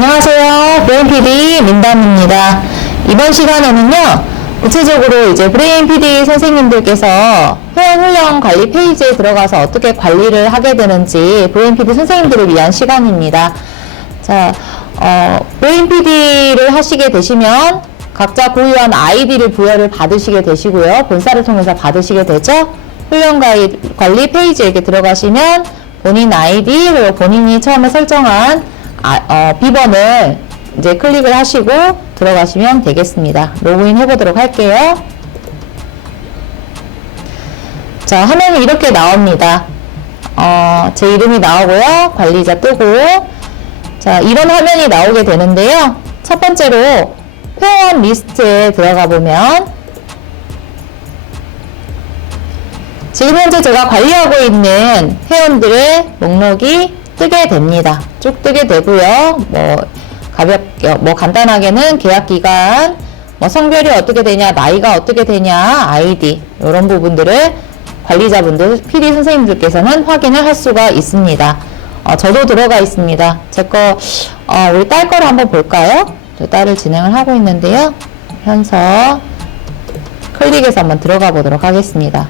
안녕하세요. 브레인 PD 민담입니다. 이번 시간에는요, 구체적으로 이제 브레인 PD 선생님들께서 회원 훈련 관리 페이지에 들어가서 어떻게 관리를 하게 되는지 브레인 PD 선생님들을 위한 시간입니다. 자, 브레인 PD를 하시게 되시면 각자 고유한 아이디를 부여를 받으시게 되시고요. 본사를 통해서 받으시게 되죠. 훈련 관리 페이지에 이렇게 들어가시면 본인 아이디 그리고 본인이 처음에 설정한 비번을 이제 클릭을 하시고 들어가시면 되겠습니다. 로그인 해보도록 할게요. 자, 화면이 이렇게 나옵니다. 제 이름이 나오고요. 관리자 뜨고. 자, 이런 화면이 나오게 되는데요. 첫 번째로 회원 리스트에 들어가 보면 지금 현재 제가 관리하고 있는 회원들의 목록이 뜨게 됩니다. 쭉 뜨게 되고요. 가볍게, 간단하게는 계약 기간, 성별이 어떻게 되냐, 나이가 어떻게 되냐, 아이디, 이런 부분들을 관리자분들, PD 선생님들께서는 확인을 할 수가 있습니다. 저도 들어가 있습니다. 우리 딸 거를 한번 볼까요? 저 딸을 진행을 하고 있는데요. 현서 클릭해서 한번 들어가 보도록 하겠습니다.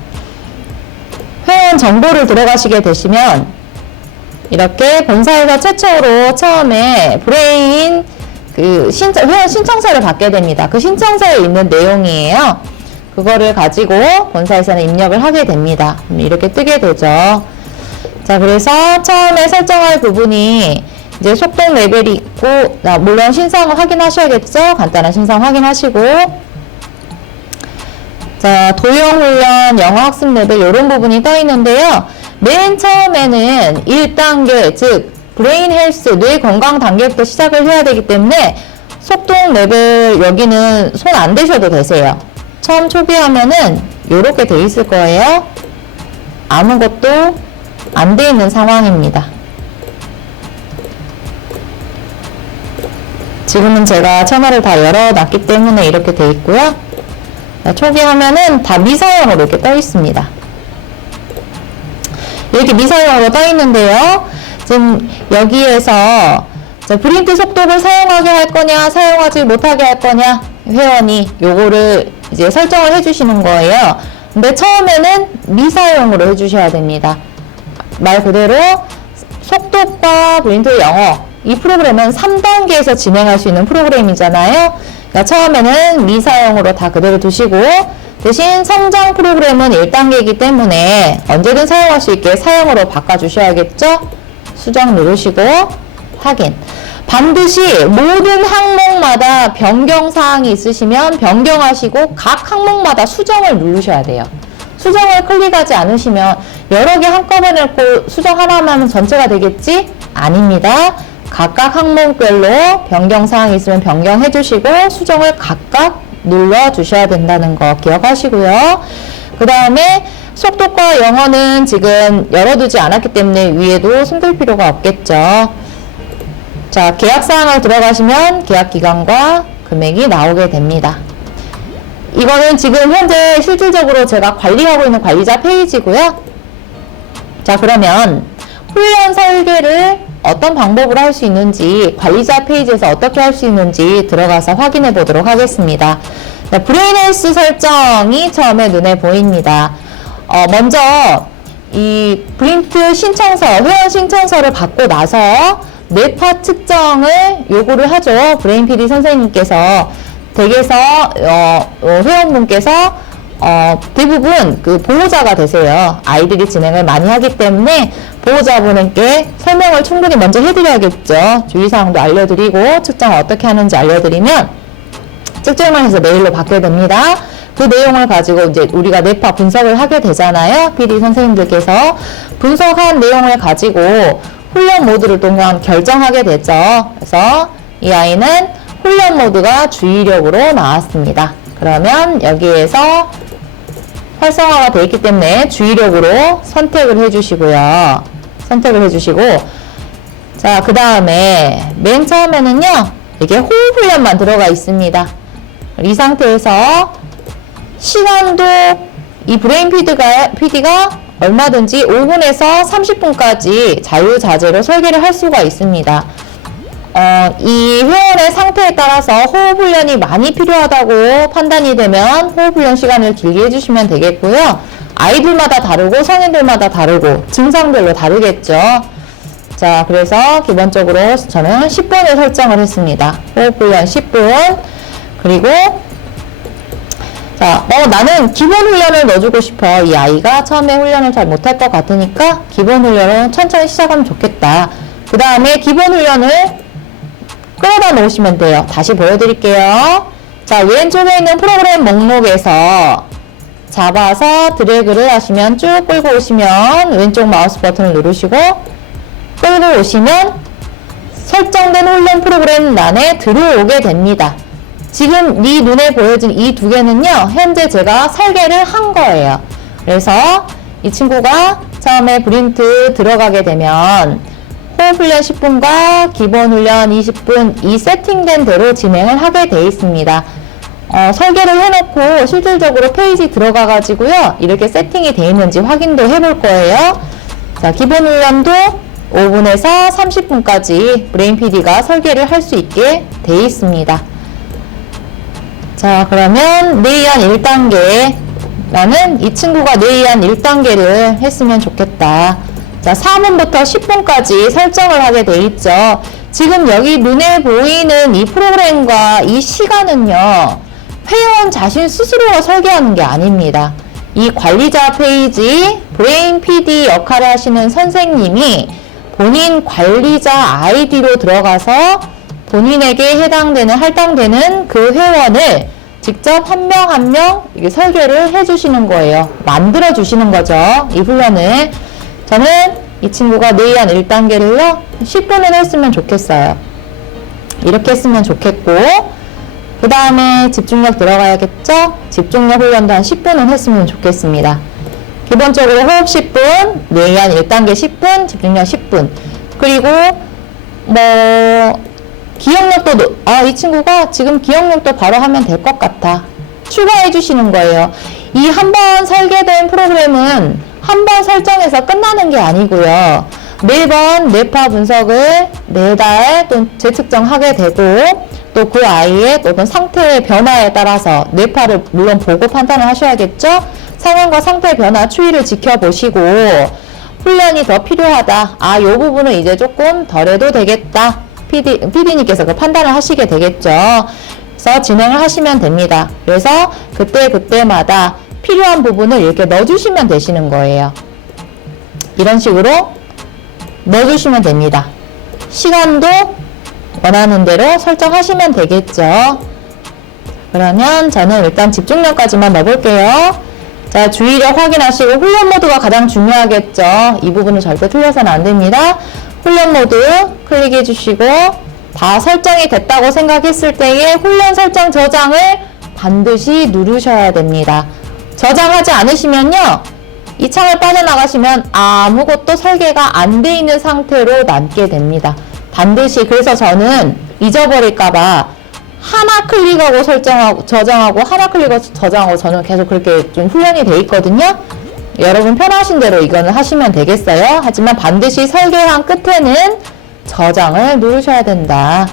회원 정보를 들어가시게 되시면 이렇게 본사에서 최초로 처음에 브레인 회원 신청서를 받게 됩니다. 그 신청서에 있는 내용이에요. 그거를 가지고 본사에서는 입력을 하게 됩니다. 이렇게 뜨게 되죠. 자, 그래서 처음에 설정할 부분이 이제 속도 레벨이 있고, 물론 신상을 확인하셔야겠죠. 간단한 신상 확인하시고, 자, 도형훈련, 영어학습 레벨 이런 부분이 떠 있는데요. 맨 처음에는 1단계, 즉 브레인 헬스, 뇌 건강 단계부터 시작을 해야 되기 때문에 속도 레벨 여기는 손 안 대셔도 되세요. 처음 초기화면은 이렇게 돼 있을 거예요. 아무것도 안 돼 있는 상황입니다. 지금은 제가 채널을 다 열어놨기 때문에 이렇게 돼 있고요. 초기 화면은 다 미사용으로 이렇게 떠 있습니다. 이렇게 미사용으로 떠 있는데요. 지금 여기에서 프린트 속도를 사용하게 할 거냐, 사용하지 못하게 할 거냐, 회원이 요거를 이제 설정을 해주시는 거예요. 근데 처음에는 미사용으로 해주셔야 됩니다. 말 그대로 속도과 프린트 영어, 이 프로그램은 3단계에서 진행할 수 있는 프로그램이잖아요. 그러니까 처음에는 미사용으로 다 그대로 두시고, 대신 성장 프로그램은 1단계이기 때문에 언제든 사용할 수 있게 사용으로 바꿔주셔야겠죠? 수정 누르시고 확인. 반드시 모든 항목마다 변경사항이 있으시면 변경하시고 각 항목마다 수정을 누르셔야 돼요. 수정을 클릭하지 않으시면 여러 개 한꺼번에 넣고 수정 하나만 하면 전체가 되겠지? 아닙니다. 각각 항목별로 변경사항이 있으면 변경해 주시고 수정을 각각 눌러 주셔야 된다는 거 기억하시고요. 그 다음에 속도과 영어는 지금 열어두지 않았기 때문에 위에도 숨길 필요가 없겠죠. 자, 계약사항을 들어가시면 계약기간과 금액이 나오게 됩니다. 이거는 지금 현재 실질적으로 제가 관리하고 있는 관리자 페이지고요. 자, 그러면 훈련 설계를 어떤 방법으로 할 수 있는지, 관리자 페이지에서 어떻게 할 수 있는지 들어가서 확인해 보도록 하겠습니다. 브레인 헬스 설정이 처음에 눈에 보입니다. 먼저 이 프린트 신청서, 회원 신청서를 받고 나서 뇌파 측정을 요구를 하죠. 브레인 PD 선생님께서 댁에서 회원분께서 대부분 그 보호자가 되세요. 아이들이 진행을 많이 하기 때문에 보호자분께 설명을 충분히 먼저 해드려야겠죠. 주의사항도 알려드리고 측정을 어떻게 하는지 알려드리면 측정을 해서 메일로 받게 됩니다. 그 내용을 가지고 이제 우리가 뇌파 분석을 하게 되잖아요. PD 선생님들께서 분석한 내용을 가지고 훈련 모드를 통한 결정하게 되죠. 그래서 이 아이는 훈련 모드가 주의력으로 나왔습니다. 그러면 여기에서 활성화가 되어 있기 때문에 주의력으로 선택을 해주시고요. 선택을 해주시고, 자, 그 다음에 맨 처음에는요, 이게 호흡 훈련만 들어가 있습니다. 이 상태에서 시간도 이 브레인 PD가 얼마든지 5분에서 30분까지 자유자재로 설계를 할 수가 있습니다. 이 회원의 상태에 따라서 호흡 훈련이 많이 필요하다고 판단이 되면 호흡 훈련 시간을 길게 해주시면 되겠고요. 아이들마다 다르고 성인들마다 다르고 증상별로 다르겠죠. 자, 그래서 기본적으로 저는 10분을 설정을 했습니다. 호흡 훈련 10분. 그리고 자, 나는 기본 훈련을 넣어주고 싶어. 이 아이가 처음에 훈련을 잘 못할 것 같으니까 기본 훈련을 천천히 시작하면 좋겠다. 그 다음에 기본 훈련을 끌어다 놓으시면 돼요. 다시 보여드릴게요. 자, 왼쪽에 있는 프로그램 목록에서 잡아서 드래그를 하시면 쭉 끌고 오시면 왼쪽 마우스 버튼을 누르시고 끌고 오시면 설정된 훈련 프로그램 란에 들어오게 됩니다. 지금 네 눈에 보여진 이 두 개는요, 현재 제가 설계를 한 거예요. 그래서 이 친구가 처음에 브린트 들어가게 되면 호흡 훈련 10분과 기본 훈련 20분 이 세팅된 대로 진행을 하게 돼 있습니다. 설계를 해놓고 실질적으로 페이지 들어가 가지고요, 이렇게 세팅이 돼 있는지 확인도 해볼 거예요. 자, 기본 훈련도 5분에서 30분까지 브레인 PD가 설계를 할 수 있게 돼 있습니다. 자, 그러면 뇌이완 1단계라는 이 친구가 뇌이완 1단계를 했으면 좋겠다. 자, 4분부터 10분까지 설정을 하게 돼 있죠. 지금 여기 눈에 보이는 이 프로그램과 이 시간은요, 회원 자신 스스로가 설계하는 게 아닙니다. 이 관리자 페이지, 브레인 PD 역할을 하시는 선생님이 본인 관리자 아이디로 들어가서 본인에게 해당되는, 할당되는 그 회원을 직접 한 명 한 명 설계를 해주시는 거예요. 만들어 주시는 거죠. 이 훈련을. 저는 이 친구가 뇌이완 1단계를요, 10분을 했으면 좋겠어요. 이렇게 했으면 좋겠고, 그 다음에 집중력 들어가야겠죠? 집중력 훈련도 한 10분은 했으면 좋겠습니다. 기본적으로 호흡 10분, 뇌이완 1단계 10분, 집중력 10분. 그리고, 기억력도, 이 친구가 지금 기억력도 바로 하면 될 것 같아. 추가해 주시는 거예요. 이 한 번 설계된 프로그램은 한 번 설정해서 끝나는 게 아니고요. 매번 뇌파 분석을 매달 또 재측정하게 되고, 또 그 아이의 어떤 상태의 변화에 따라서 뇌파를 물론 보고 판단을 하셔야겠죠. 상황과 상태의 변화 추이를 지켜보시고 훈련이 더 필요하다. 이 부분은 이제 조금 덜 해도 되겠다. PD님께서 그 판단을 하시게 되겠죠. 그래서 진행을 하시면 됩니다. 그래서 그때마다 필요한 부분을 이렇게 넣어주시면 되시는 거예요. 이런 식으로 넣어주시면 됩니다. 시간도 원하는 대로 설정하시면 되겠죠. 그러면 저는 일단 집중력까지만 넣어볼게요. 자, 주의력 확인하시고 훈련 모드가 가장 중요하겠죠. 이 부분은 절대 틀려서는 안 됩니다. 훈련 모드 클릭해 주시고 다 설정이 됐다고 생각했을 때에 훈련 설정 저장을 반드시 누르셔야 됩니다. 저장하지 않으시면요, 이 창을 빠져나가시면 아무것도 설계가 안 돼 있는 상태로 남게 됩니다. 반드시. 그래서 저는 잊어버릴까봐 하나 클릭하고 저장하고 하나 클릭하고 저장하고 저는 계속 그렇게 좀 훈련이 돼 있거든요. 여러분 편하신 대로 이거는 하시면 되겠어요. 하지만 반드시 설계한 끝에는 저장을 누르셔야 된다.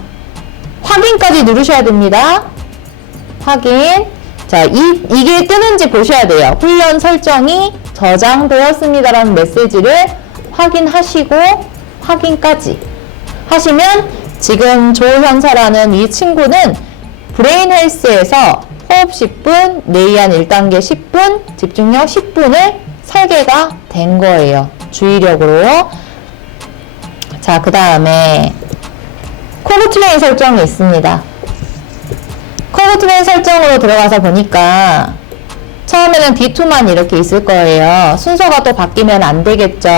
확인까지 누르셔야 됩니다. 확인. 자, 이게 뜨는지 보셔야 돼요. 훈련 설정이 저장되었습니다라는 메시지를 확인하시고 확인까지 하시면 지금 조현서라는 이 친구는 브레인 헬스에서 호흡 10분, 뇌이완 1단계 10분, 집중력 10분을 설계가 된 거예요. 주의력으로. 자, 그 다음에 코드 트레인 설정이 있습니다. 코드 트레인 설정으로 들어가서 보니까 처음에는 D2만 이렇게 있을 거예요. 순서가 또 바뀌면 안 되겠죠.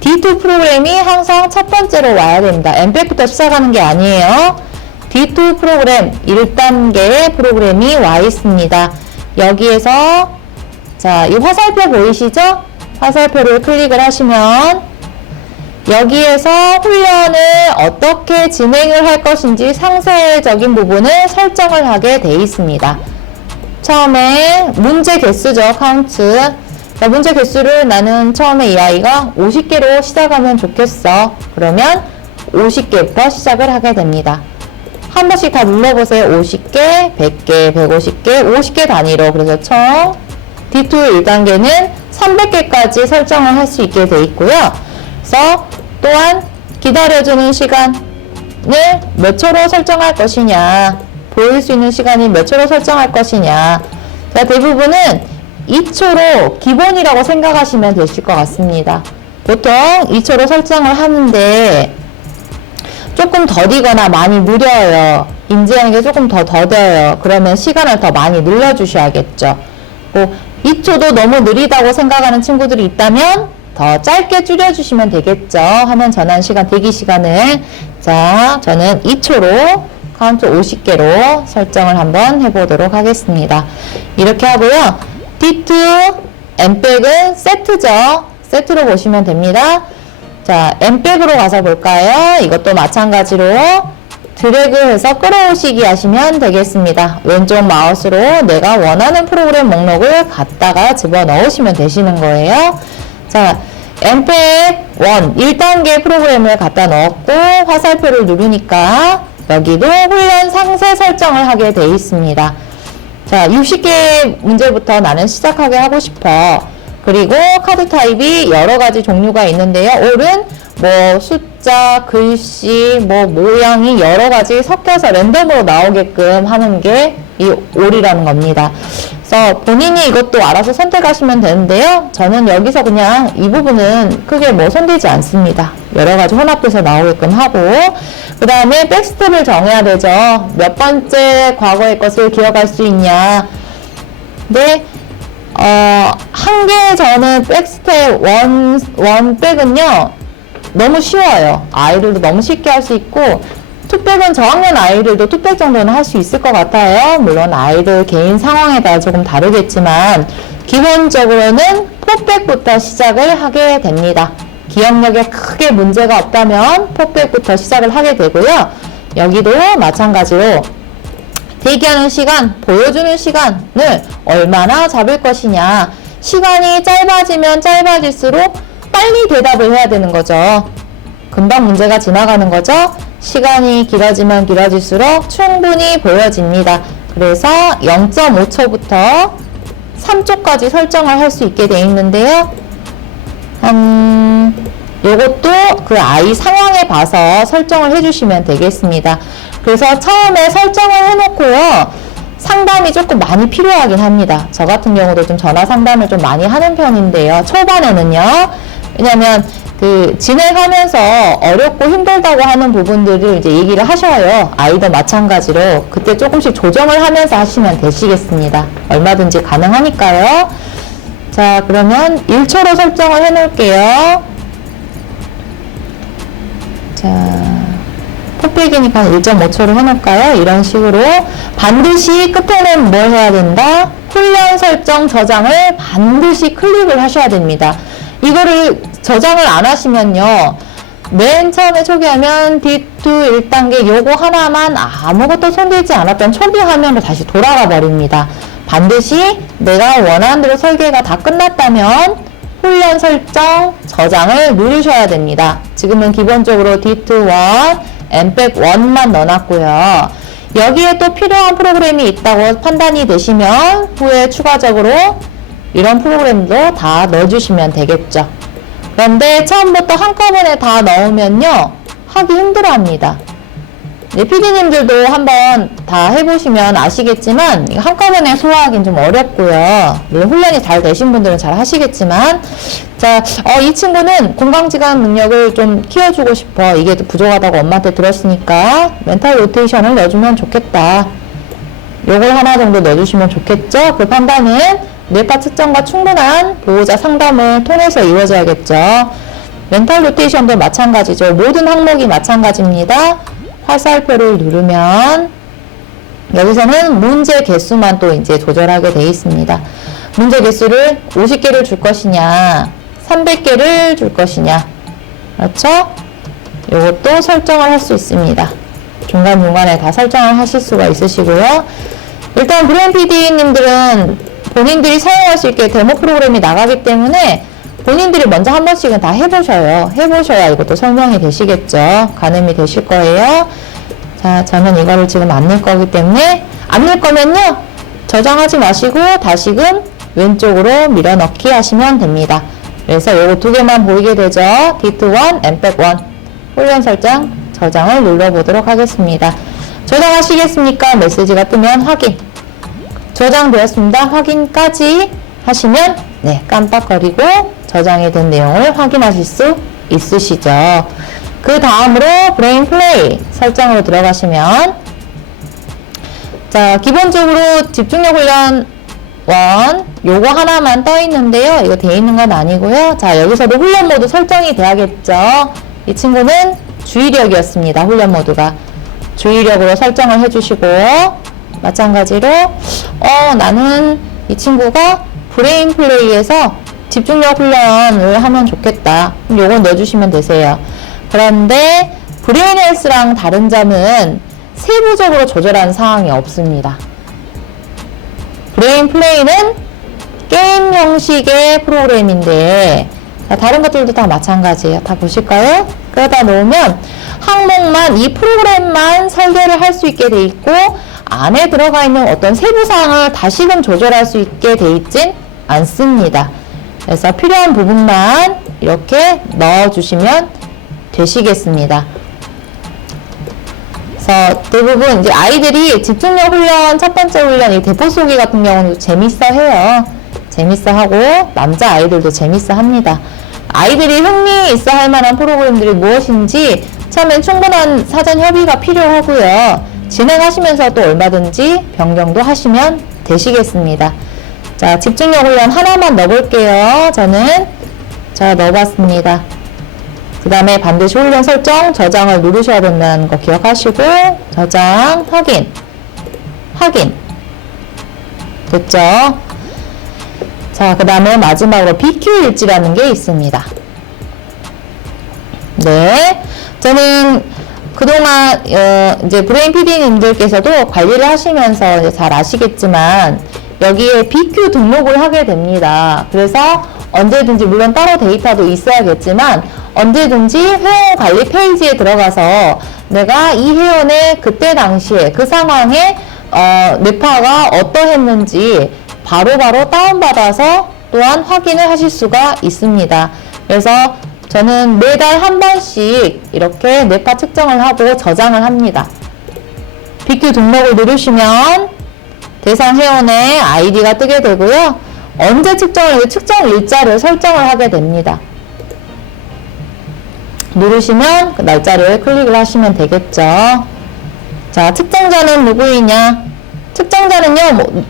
D2 프로그램이 항상 첫 번째로 와야 됩니다. 엠팩부터 시작하는 게 아니에요. D2 프로그램 1단계의 프로그램이 와 있습니다. 여기에서 자, 이 화살표 보이시죠? 화살표를 클릭을 하시면 여기에서 훈련을 어떻게 진행을 할 것인지 상세적인 부분을 설정을 하게 돼 있습니다. 처음에 문제 개수죠. 카운트. 자, 문제 개수를 나는 처음에 이 아이가 50개로 시작하면 좋겠어. 그러면 50개부터 시작을 하게 됩니다. 한 번씩 다 눌러보세요. 50개, 100개, 150개, 50개 단위로. 그래서 총 D2 1단계는 300개까지 설정을 할 수 있게 돼 있고요. 그래서 또한 기다려주는 시간을 몇 초로 설정할 것이냐, 보일 수 있는 시간이 몇 초로 설정할 것이냐. 자, 대부분은 2초로 기본이라고 생각하시면 되실 것 같습니다. 보통 2초로 설정을 하는데 조금 더디거나 많이 느려요. 인지하는 게 조금 더 더뎌요. 그러면 시간을 더 많이 늘려주셔야겠죠. 2초도 너무 느리다고 생각하는 친구들이 있다면 더 짧게 줄여주시면 되겠죠. 화면 전환 시간, 대기 시간을. 자, 저는 2초로 카운트 50개로 설정을 한번 해보도록 하겠습니다. 이렇게 하고요. D2, M백은 세트죠. 세트로 보시면 됩니다. 자, M백으로 가서 볼까요? 이것도 마찬가지로 드래그해서 끌어오시기 하시면 되겠습니다. 왼쪽 마우스로 내가 원하는 프로그램 목록을 갖다가 집어넣으시면 되시는 거예요. 자, M백 1, 1단계 프로그램을 갖다 넣었고 화살표를 누르니까 여기도 훈련 상세 설정을 하게 돼 있습니다. 자, 60개 문제부터 나는 시작하게 하고 싶어. 그리고 카드 타입이 여러 가지 종류가 있는데요. 올은 뭐 숫자, 글씨, 뭐 모양이 여러 가지 섞여서 랜덤으로 나오게끔 하는 게 이 올이라는 겁니다. 그래서 본인이 이것도 알아서 선택하시면 되는데요. 저는 여기서 그냥 이 부분은 크게 뭐 손대지 않습니다. 여러 가지 혼합돼서 나오게끔 하고, 그 다음에 백스텝을 정해야 되죠. 몇 번째 과거의 것을 기억할 수 있냐. 근데 한 개 저는 백스텝 원백은요 너무 쉬워요. 아이들도 너무 쉽게 할 수 있고, 투백은 저학년 아이들도 투백 정도는 할 수 있을 것 같아요. 물론 아이들 개인 상황에 따라 조금 다르겠지만 기본적으로는 포백부터 시작을 하게 됩니다. 기억력에 크게 문제가 없다면 포백부터 시작을 하게 되고요. 여기도 마찬가지로 대기하는 시간, 보여주는 시간을 얼마나 잡을 것이냐. 시간이 짧아지면 짧아질수록 빨리 대답을 해야 되는 거죠. 금방 문제가 지나가는 거죠. 시간이 길어지면 길어질수록 충분히 보여집니다. 그래서 0.5초부터 3초까지 설정을 할 수 있게 되어 있는데요. 요것도 그 아이 상황에 봐서 설정을 해주시면 되겠습니다. 그래서 처음에 설정을 해놓고요. 상담이 조금 많이 필요하긴 합니다. 저 같은 경우도 좀 전화 상담을 좀 많이 하는 편인데요. 초반에는요. 왜냐면 진행하면서 어렵고 힘들다고 하는 부분들을 이제 얘기를 하셔요. 아이도 마찬가지로. 그때 조금씩 조정을 하면서 하시면 되시겠습니다. 얼마든지 가능하니까요. 자, 그러면 1초로 설정을 해 놓을게요. 자, 포백이니까 1.5초로 해놓을까요? 이런 식으로 반드시 끝에는 뭘 해야 된다? 훈련 설정 저장을 반드시 클릭을 하셔야 됩니다. 이거를 저장을 안 하시면요. 맨 처음에 초기화면 D2 1단계 요거 하나만 아무것도 손대지 않았던 초기 화면으로 다시 돌아가 버립니다. 반드시 내가 원하는 대로 설계가 다 끝났다면 훈련 설정 저장을 누르셔야 됩니다. 지금은 기본적으로 D2 M백 1만 넣어놨고요. 여기에 또 필요한 프로그램이 있다고 판단이 되시면 후에 추가적으로 이런 프로그램도 다 넣어주시면 되겠죠. 그런데 처음부터 한꺼번에 다 넣으면요 하기 힘들어합니다. PD님들도 한번 다 해보시면 아시겠지만 한꺼번에 소화하기는 좀 어렵고요. 물론 훈련이 잘 되신 분들은 잘 하시겠지만, 자, 이 친구는 공강지감 능력을 좀 키워주고 싶어. 이게 부족하다고 엄마한테 들었으니까 멘탈 로테이션을 넣어주면 좋겠다. 요걸 하나 정도 넣어주시면 좋겠죠. 그 판단은 뇌파 측정과 충분한 보호자 상담을 통해서 이루어져야겠죠. 멘탈 로테이션도 마찬가지죠. 모든 항목이 마찬가지입니다. 화살표를 누르면 여기서는 문제 개수만 또 이제 조절하게 되어 있습니다. 문제 개수를 50개를 줄 것이냐, 300개를 줄 것이냐. 그렇죠? 이것도 설정을 할 수 있습니다. 중간중간에 다 설정을 하실 수가 있으시고요. 일단 브레인 PD님들은 본인들이 사용할 수 있게 데모 프로그램이 나가기 때문에 본인들이 먼저 한 번씩은 다 해보셔요. 해보셔야 이것도 설명이 되시겠죠. 가늠이 되실 거예요. 자, 저는 이거를 지금 안 넣을 거기 때문에, 안 넣을 거면요, 저장하지 마시고 다시금 왼쪽으로 밀어넣기 하시면 됩니다. 그래서 요거 두 개만 보이게 되죠. D2 MPEG 1 훈련 설정 저장을 눌러보도록 하겠습니다. 저장하시겠습니까? 메시지가 뜨면 확인. 저장되었습니다. 확인까지 하시면 네, 깜빡거리고 저장이 된 내용을 확인하실 수 있으시죠. 그 다음으로 브레인 플레이 설정으로 들어가시면, 자, 기본적으로 집중력 훈련 1 요거 하나만 떠 있는데요. 이거 돼 있는 건 아니고요. 자, 여기서도 훈련 모드 설정이 돼야겠죠. 이 친구는 주의력이었습니다. 훈련 모드가 주의력으로 설정을 해주시고, 마찬가지로 나는 이 친구가 브레인 플레이에서 집중력 훈련을 하면 좋겠다. 그럼 요건 넣어주시면 되세요. 그런데 브레인 헬스랑 다른 점은 세부적으로 조절하는 사항이 없습니다. 브레인 플레이는 게임 형식의 프로그램인데, 자, 다른 것들도 다 마찬가지예요. 다 보실까요? 그러다 놓으면 항목만, 이 프로그램만 설계를 할 수 있게 돼 있고, 안에 들어가 있는 어떤 세부 사항을 다시금 조절할 수 있게 돼 있진 않습니다. 그래서 필요한 부분만 이렇게 넣어주시면 되시겠습니다. 그래서 대부분 이제 아이들이 집중력 훈련, 첫 번째 훈련, 이 대포 쏘기 같은 경우는 재밌어 해요. 재밌어 하고, 남자 아이들도 재밌어 합니다. 아이들이 흥미 있어 할 만한 프로그램들이 무엇인지 처음엔 충분한 사전 협의가 필요하고요. 진행하시면서 또 얼마든지 변경도 하시면 되시겠습니다. 자, 집중력 훈련 하나만 넣어볼게요. 저는. 자, 넣어봤습니다. 그 다음에 반드시 훈련 설정, 저장을 누르셔야 된다는 거 기억하시고, 저장, 확인. 확인. 됐죠? 자, 그 다음에 마지막으로 BQ 일지라는 게 있습니다. 네. 저는 그동안, 이제 브레인 PD님들께서도 관리를 하시면서 이제 잘 아시겠지만, 여기에 BQ 등록을 하게 됩니다. 그래서 언제든지, 물론 따로 데이터도 있어야겠지만, 언제든지 회원 관리 페이지에 들어가서 내가 이 회원의 그때 당시에 그 상황에 뇌파가 어떠했는지 바로바로 다운받아서 또한 확인을 하실 수가 있습니다. 그래서 저는 매달 한 번씩 이렇게 뇌파 측정을 하고 저장을 합니다. BQ 등록을 누르시면 대상 회원의 아이디가 뜨게 되고요. 언제 측정을, 측정 일자를 설정을 하게 됩니다. 누르시면 그 날짜를 클릭을 하시면 되겠죠. 자, 측정자는 누구이냐? 측정자는요,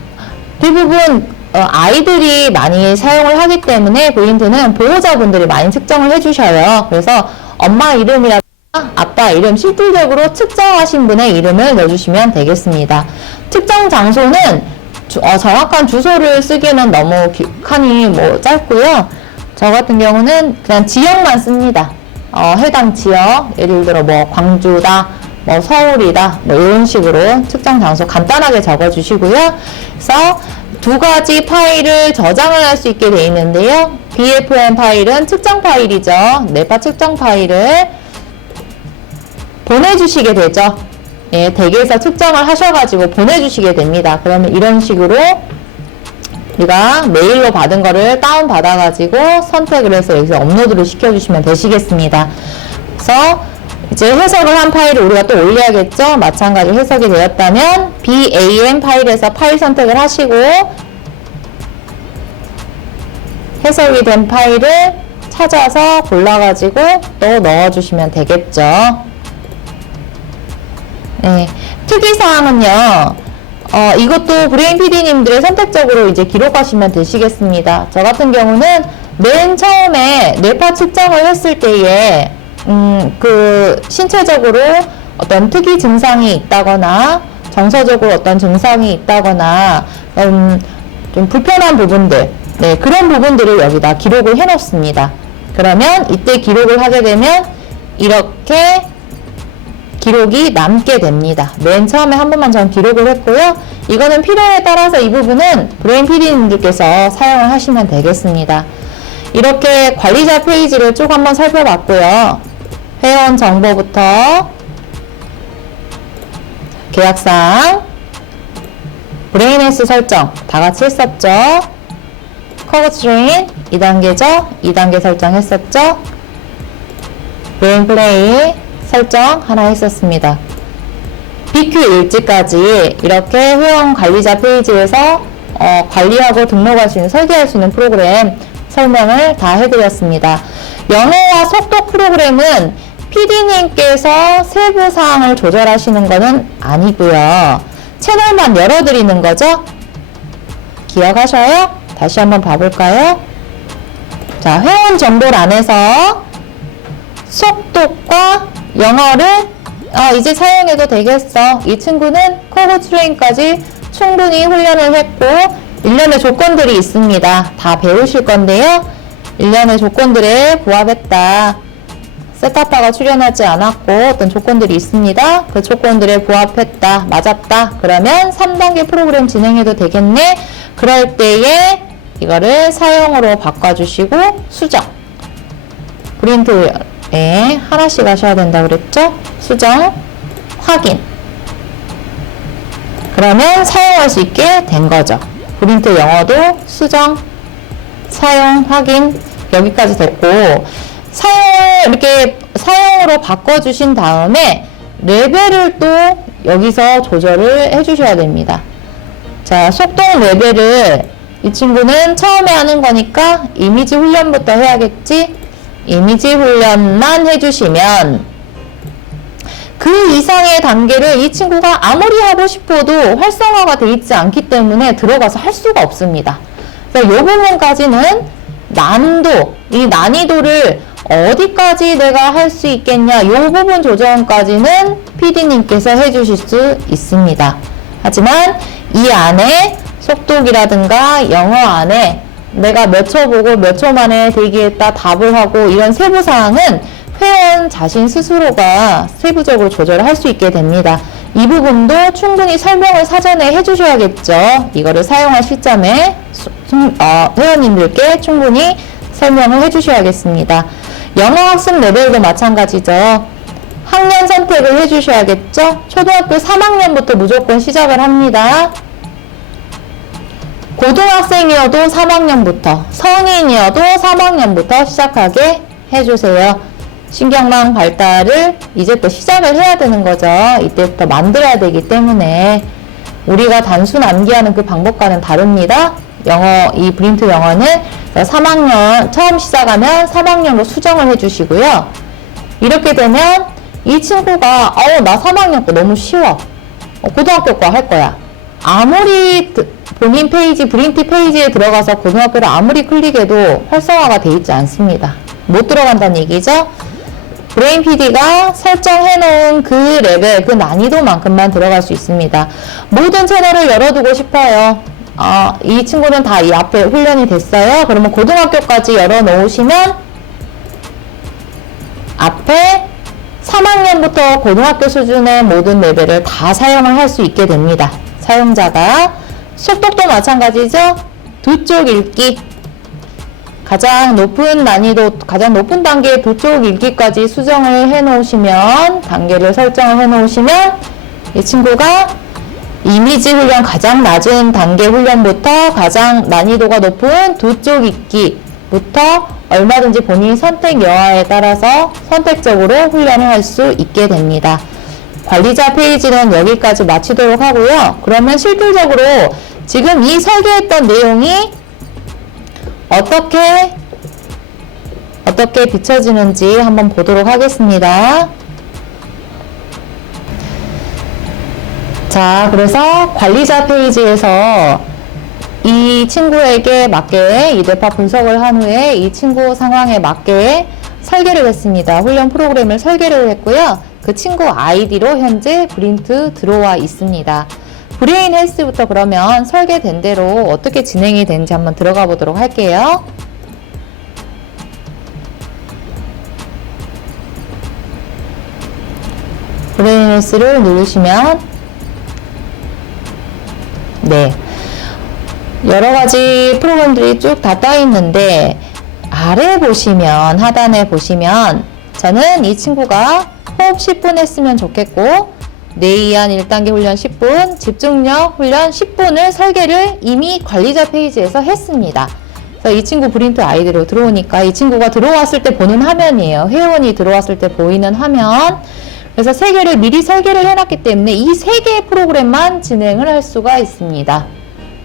대부분 아이들이 많이 사용을 하기 때문에 브레인트는 보호자분들이 많이 측정을 해주셔요. 그래서 엄마 이름이라든가 아빠 이름, 실질적으로 측정하신 분의 이름을 넣어주시면 되겠습니다. 측정 장소는 정확한 주소를 쓰기에는 너무 칸이 짧고요. 저 같은 경우는 그냥 지역만 씁니다. 해당 지역, 예를 들어 뭐 광주다, 뭐 서울이다, 뭐 이런 식으로 측정 장소 간단하게 적어주시고요. 그래서 두 가지 파일을 저장을 할 수 있게 되어 있는데요. BFM 파일은 측정 파일이죠. 뇌파 측정 파일을 보내주시게 되죠. 예, 댁에서 측정을 하셔가지고 보내주시게 됩니다. 그러면 이런 식으로 우리가 메일로 받은 거를 다운받아가지고 선택을 해서 여기서 업로드를 시켜주시면 되시겠습니다. 그래서 이제 해석을 한 파일을 우리가 또 올려야겠죠? 마찬가지로 해석이 되었다면 BAM 파일에서 파일 선택을 하시고 해석이 된 파일을 찾아서 골라가지고 또 넣어주시면 되겠죠. 네, 특이사항은요, 이것도 브레인 PD님들의 선택적으로 이제 기록하시면 되시겠습니다. 저 같은 경우는 맨 처음에 뇌파 측정을 했을 때에 그 신체적으로 어떤 특이 증상이 있다거나 정서적으로 어떤 증상이 있다거나 좀 불편한 부분들, 네, 그런 부분들을 여기다 기록을 해 놓습니다. 그러면 이때 기록을 하게 되면 이렇게 기록이 남게 됩니다. 맨 처음에 한 번만 전 기록을 했고요. 이거는 필요에 따라서 이 부분은 브레인 PD님들께서 사용을 하시면 되겠습니다. 이렇게 관리자 페이지를 쭉 한번 살펴봤고요. 회원 정보부터 계약사항, 브레인S 설정 다 같이 했었죠. 커브 트레인 2단계죠. 2단계 설정했었죠. 브레인 플레이 설정 하나 했었습니다. BQ 일지까지 이렇게 회원 관리자 페이지에서 관리하고 등록할 수 있는, 설계할 수 있는 프로그램 설명을 다 해드렸습니다. 영어와 속독 프로그램은 PD님께서 세부 사항을 조절하시는 것은 아니고요. 채널만 열어드리는 거죠. 기억하셔요? 다시 한번 봐볼까요? 자, 회원 정보란에서 속독과 영어를 이제 사용해도 되겠어. 이 친구는 커브 트레인까지 충분히 훈련을 했고 1년의 조건들이 있습니다. 다 배우실 건데요. 1년의 조건들에 부합했다. 셋업파가 출연하지 않았고 어떤 조건들이 있습니다. 그 조건들에 부합했다. 맞았다. 그러면 3단계 프로그램 진행해도 되겠네. 그럴 때에 이거를 사용으로 바꿔주시고 수정. 프린트에 하나씩 하셔야 된다고 그랬죠? 수정, 확인. 그러면 사용할 수 있게 된 거죠. 프린트 영어도 수정, 사용, 확인 여기까지 됐고 이렇게 사용으로 바꿔주신 다음에 레벨을 또 여기서 조절을 해주셔야 됩니다. 자, 속독 레벨을 이 친구는 처음에 하는 거니까 이미지 훈련부터 해야겠지? 이미지 훈련만 해주시면 그 이상의 단계를 이 친구가 아무리 하고 싶어도 활성화가 돼 있지 않기 때문에 들어가서 할 수가 없습니다. 그래서 이 부분까지는 이 난이도를 어디까지 내가 할 수 있겠냐, 이 부분 조정까지는 PD님께서 해주실 수 있습니다. 하지만 이 안에 속독이라든가 영어 안에 내가 몇 초 보고 몇 초 만에 대기했다 답을 하고 이런 세부사항은 회원 자신 스스로가 세부적으로 조절을 할 수 있게 됩니다. 이 부분도 충분히 설명을 사전에 해주셔야겠죠. 이거를 사용할 시점에 회원님들께 충분히 설명을 해주셔야겠습니다. 영어 학습 레벨도 마찬가지죠. 학년 선택을 해주셔야겠죠. 초등학교 3학년부터 무조건 시작을 합니다. 고등학생이어도 3학년부터, 성인이어도 3학년부터 시작하게 해주세요. 신경망 발달을 이제 또 시작을 해야 되는 거죠. 이때부터 만들어야 되기 때문에 우리가 단순 암기하는 그 방법과는 다릅니다. 이 브린트 영어는 3학년 처음 시작하면 3학년으로 수정을 해주시고요. 이렇게 되면 이 친구가 나 3학년 거 너무 쉬워. 고등학교 거 할 거야. 아무리 본인 페이지, 브린트 페이지에 들어가서 고등학교를 아무리 클릭해도 활성화가 돼 있지 않습니다. 못 들어간다는 얘기죠. 브레인 PD가 설정해 놓은 그 레벨, 그 난이도만큼만 들어갈 수 있습니다. 모든 채널을 열어두고 싶어요. 이 친구는 다 이 앞에 훈련이 됐어요. 그러면 고등학교까지 열어 놓으시면 앞에 3학년부터 고등학교 수준의 모든 레벨을 다 사용을 할 수 있게 됩니다. 사용자가 속독도 마찬가지죠. 두 쪽 읽기 가장 높은 난이도, 가장 높은 단계의 두 쪽 읽기까지 수정을 해 놓으시면, 단계를 설정을 해 놓으시면 이 친구가 이미지 훈련 가장 낮은 단계 훈련부터 가장 난이도가 높은 두 쪽 읽기부터 얼마든지 본인 선택 여하에 따라서 선택적으로 훈련을 할 수 있게 됩니다. 관리자 페이지는 여기까지 마치도록 하고요. 그러면 실질적으로 지금 이 설계했던 내용이 어떻게 비춰지는지 한번 보도록 하겠습니다. 자, 그래서 관리자 페이지에서 이 친구에게 맞게 이대파 분석을 한 후에 이 친구 상황에 맞게 설계를 했습니다. 훈련 프로그램을 설계를 했고요. 그 친구 아이디로 현재 브린트 들어와 있습니다. 브레인 헬스부터 그러면 설계된 대로 어떻게 진행이 되는지 한번 들어가 보도록 할게요. 브레인 헬스를 누르시면 네, 여러 가지 프로그램들이 쭉 다 떠 있는데 아래 보시면, 하단에 보시면 저는 이 친구가 호흡 10분 했으면 좋겠고 뇌이완 1단계 훈련 10분, 집중력 훈련 10분을 설계를 이미 관리자 페이지에서 했습니다. 그래서 이 친구 프린트 아이디로 들어오니까 이 친구가 들어왔을 때 보는 화면이에요. 회원이 들어왔을 때 보이는 화면. 그래서 3개를 미리 설계를 해놨기 때문에 이 3개의 프로그램만 진행을 할 수가 있습니다.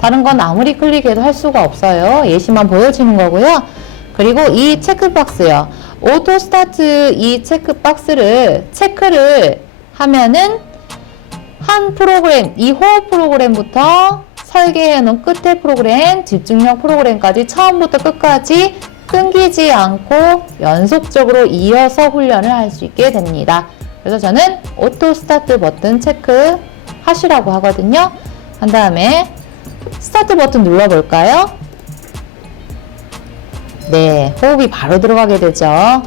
다른 건 아무리 클릭해도 할 수가 없어요. 예시만 보여지는 거고요. 그리고 이 체크박스요. 오토 스타트 이 체크박스를 체크를 하면은 한 프로그램, 이 호흡 프로그램부터 설계해 놓은 끝에 프로그램, 집중력 프로그램까지 처음부터 끝까지 끊기지 않고 연속적으로 이어서 훈련을 할 수 있게 됩니다. 그래서 저는 오토 스타트 버튼 체크 하시라고 하거든요. 한 다음에 스타트 버튼 눌러볼까요? 네, 호흡이 바로 들어가게 되죠.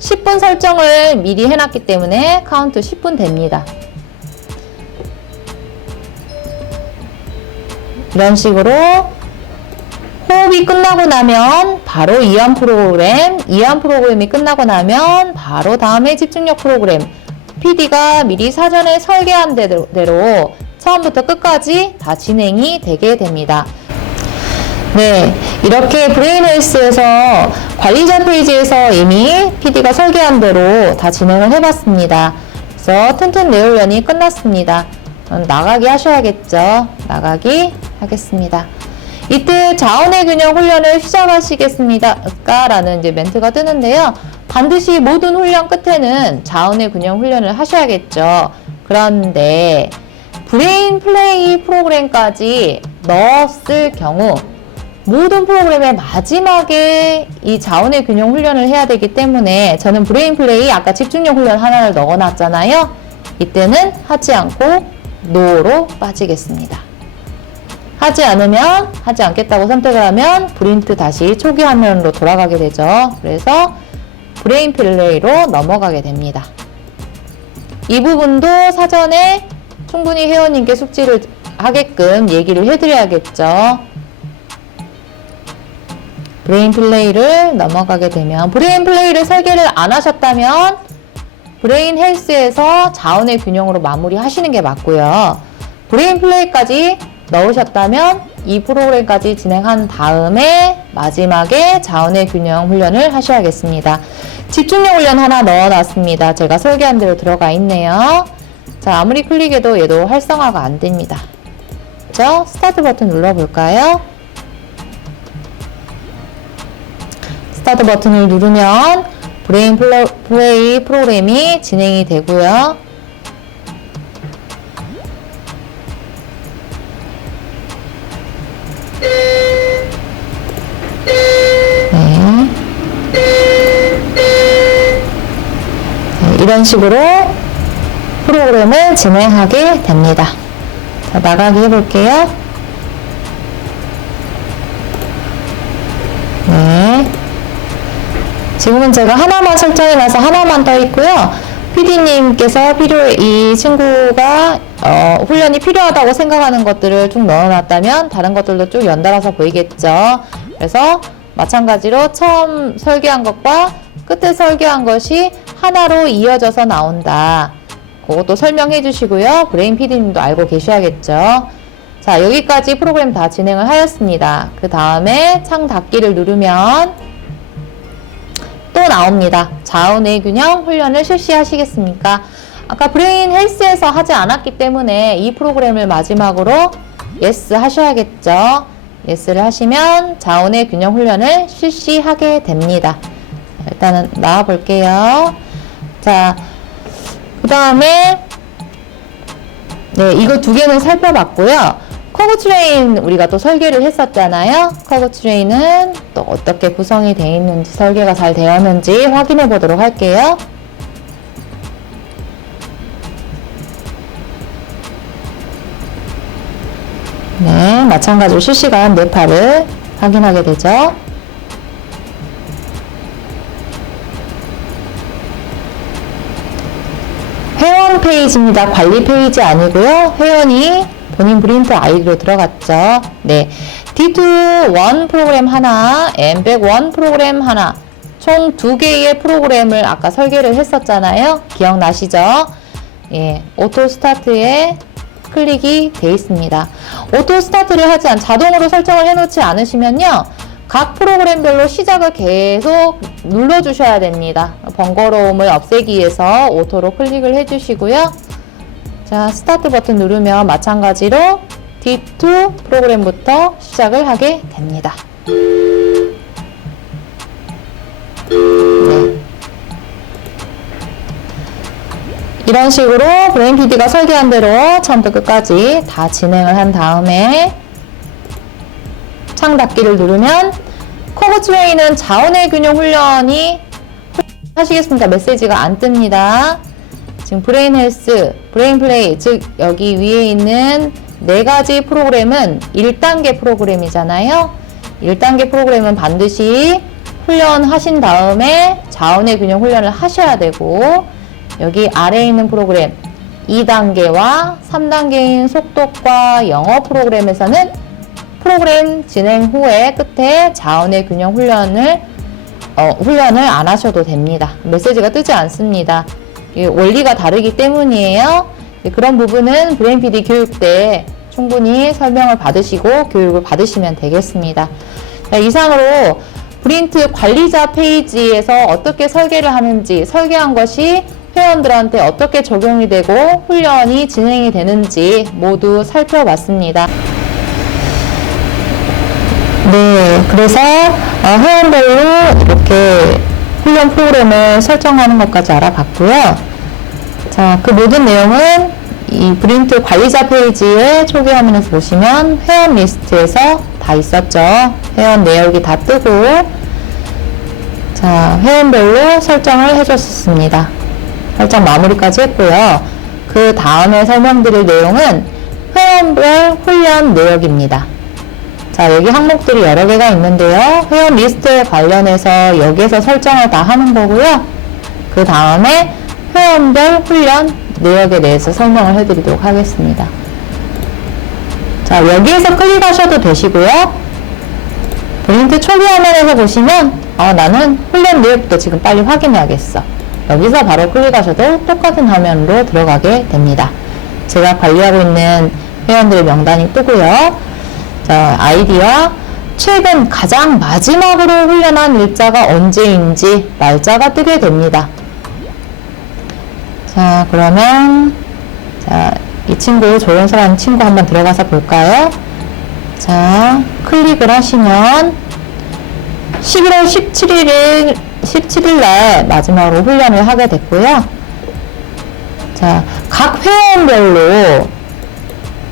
10분 설정을 미리 해놨기 때문에 카운트 10분 됩니다. 이런 식으로 호흡이 끝나고 나면 바로 이완 프로그램이 끝나고 나면 바로 다음에 집중력 프로그램, PD가 미리 사전에 설계한 대로 처음부터 끝까지 다 진행이 되게 됩니다. 네, 이렇게 브레인 헬스에서 관리자 페이지에서 이미 PD가 설계한 대로 다 진행을 해봤습니다. 그래서 튼튼 뇌훈련이 끝났습니다. 나가기 하셔야겠죠. 나가기 하겠습니다. 이때 자원의 균형 훈련을 시작하시겠습니까? 라는 이제 멘트가 뜨는데요. 반드시 모든 훈련 끝에는 자원의 균형 훈련을 하셔야겠죠. 그런데 브레인 플레이 프로그램까지 넣었을 경우 모든 프로그램의 마지막에 이 자원의 균형 훈련을 해야 되기 때문에 저는 브레인 플레이 아까 집중력 훈련 하나를 넣어놨잖아요. 이때는 하지 않고 노로 빠지겠습니다. 하지 않으면, 하지 않겠다고 선택을 하면 프린트 다시 초기 화면으로 돌아가게 되죠. 그래서 브레인 플레이로 넘어가게 됩니다. 이 부분도 사전에 충분히 회원님께 숙지를 하게끔 얘기를 해드려야겠죠. 브레인 플레이를 넘어가게 되면, 브레인 플레이를 설계를 안 하셨다면 브레인 헬스에서 자원의 균형으로 마무리 하시는 게 맞고요. 브레인 플레이까지 넣으셨다면 이 프로그램까지 진행한 다음에 마지막에 자원의 균형 훈련을 하셔야겠습니다. 집중력 훈련 하나 넣어놨습니다. 제가 설계한 대로 들어가 있네요. 자, 아무리 클릭해도 얘도 활성화가 안 됩니다. 그렇죠? 스타트 버튼 눌러볼까요? 스타트 버튼을 누르면 브레인 플레이 프로그램이 진행이 되고요. 이런 식으로 프로그램을 진행하게 됩니다. 자, 나가기 해볼게요. 네. 지금은 제가 하나만 설정해놔서 하나만 떠 있고요. PD님께서 이 친구가 훈련이 필요하다고 생각하는 것들을 쭉 넣어놨다면 다른 것들도 쭉 연달아서 보이겠죠. 그래서 마찬가지로 처음 설계한 것과 끝에 설계한 것이 하나로 이어져서 나온다. 그것도 설명해 주시고요. 브레인 PD님도 알고 계셔야겠죠. 자, 여기까지 프로그램 다 진행을 하였습니다. 그 다음에 창 닫기를 누르면 또 나옵니다. 자원의 균형 훈련을 실시하시겠습니까? 아까 브레인 헬스에서 하지 않았기 때문에 이 프로그램을 마지막으로 예스 하셔야겠죠. 예스를 하시면 자원의 균형 훈련을 실시하게 됩니다. 일단은 나와 볼게요. 자, 그 다음에 네, 이거 두 개는 살펴봤고요. 커브 트레인 우리가 또 설계를 했었잖아요. 커브 트레인은 또 어떻게 구성이 되어 있는지, 설계가 잘 되었는지 확인해 보도록 할게요. 네, 마찬가지로 실시간 뇌파를 확인하게 되죠. 회원 페이지입니다. 관리 페이지 아니고요. 회원이 본인 브린트 아이디로 들어갔죠. 네. D2 1 프로그램 하나, MBAC 1 프로그램 하나, 총 2개의 프로그램을 아까 설계를 했었잖아요. 기억나시죠? 예, 오토 스타트에 클릭이 돼 있습니다. 오토 스타트를 하지 않, 자동으로 설정을 해놓지 않으시면요, 각 프로그램별로 시작을 계속 눌러주셔야 됩니다. 번거로움을 없애기 위해서 오토로 클릭을 해주시고요. 자, 스타트 버튼 누르면 마찬가지로 D2 프로그램부터 시작을 하게 됩니다. 네. 이런 식으로 브레인 PD가 설계한 대로 처음부터 끝까지 다 진행을 한 다음에 창 닫기를 누르면 코브트레이는 자원의 균형 훈련이 하시겠습니까? 메시지가 안 뜹니다. 지금 브레인 헬스, 브레인 플레이, 즉 여기 위에 있는 4가지 프로그램은 1단계 프로그램이잖아요. 1단계 프로그램은 반드시 훈련하신 다음에 자원의 균형 훈련을 하셔야 되고, 여기 아래에 있는 프로그램 2단계와 3단계인 속독과 영어 프로그램에서는 프로그램 진행 후에 끝에 자원의 균형 훈련을 안 하셔도 됩니다. 메시지가 뜨지 않습니다. 원리가 다르기 때문이에요. 그런 부분은 브레인 PD 교육 때 충분히 설명을 받으시고 교육을 받으시면 되겠습니다. 자, 이상으로 브린트 관리자 페이지에서 어떻게 설계를 하는지, 설계한 것이 회원들한테 어떻게 적용이 되고 훈련이 진행이 되는지 모두 살펴봤습니다. 네, 그래서 회원별로 이렇게 훈련 프로그램을 설정하는 것까지 알아봤고요. 자, 그 모든 내용은 이 브린트 관리자 페이지의 초기 화면에서 보시면 회원 리스트에서 다 있었죠. 회원 내역이 다 뜨고, 자, 회원별로 설정을 해줬습니다. 설정 마무리까지 했고요. 그 다음에 설명드릴 내용은 회원별 훈련 내역입니다. 자, 여기 항목들이 여러 개가 있는데요. 회원 리스트에 관련해서 여기에서 설정을 다 하는 거고요. 그 다음에 회원별 훈련 내역에 대해서 설명을 해드리도록 하겠습니다. 자, 여기에서 클릭하셔도 되시고요. 브린트 초기 화면에서 보시면 나는 훈련 내역부터 지금 빨리 확인해야겠어. 여기서 바로 클릭하셔도 똑같은 화면으로 들어가게 됩니다. 제가 관리하고 있는 회원들의 명단이 뜨고요. 자, 아이디와 최근 가장 마지막으로 훈련한 일자가 언제인지 날짜가 뜨게 됩니다. 자, 그러면 이 친구, 조연서라는 친구 한번 들어가서 볼까요? 자, 클릭을 하시면 11월 17일 날 마지막으로 훈련을 하게 됐고요. 자, 각 회원별로